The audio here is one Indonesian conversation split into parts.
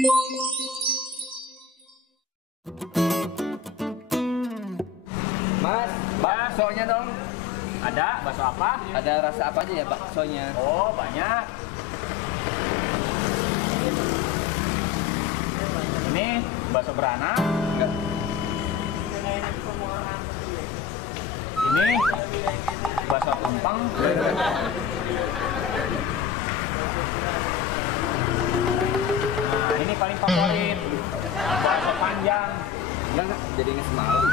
Mas, baksonya dong. Ada bakso apa? Ada rasa apa aja ya baksonya? Oh, banyak. Ini bakso beranak. Enggak. Ini bakso tumpeng. Nah, ini paling favorit. Bakso panjang. Enggak, jadi ingat semalam.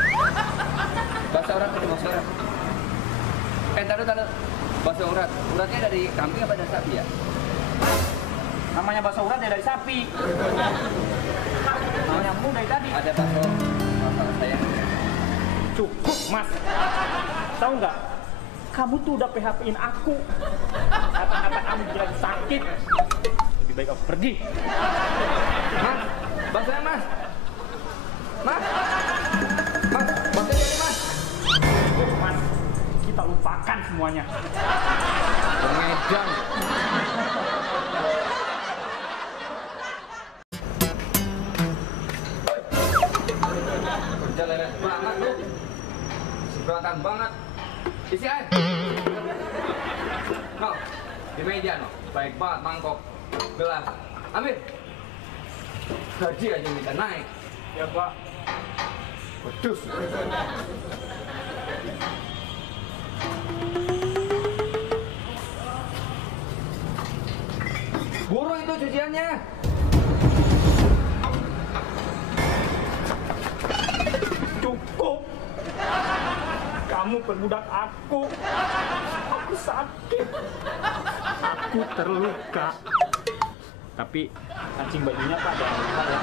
Bakso urat itu bakso urat. Taruh. Bakso urat. Uratnya dari kambing apa dari sapi ya? Namanya bakso urat ya dari sapi. Mau nyambung dari tadi. Ada bakso masalah saya. Cukup, Mas. Tahu nggak? Kamu tuh udah PHP-in aku. Kata-kata kamu bilang sakit. Lebih baik aku pergi. Mas, baksonya mas. Mas, baksonya ini mas. Mas, kita lupakan semuanya. Pengejang. Perjalanan banget lu. Seberatan banget. Isi air. No, di meja no. Baik banget mangkok. Gelas. Ambil. Gaji aja minta naik. Ya, Pak. Pedus. Buru itu cuciannya. Cukup. Kamu perbudak aku. Aku sakit. Aku terluka. Tapi kancing bajunya Pak jangan lupa ya.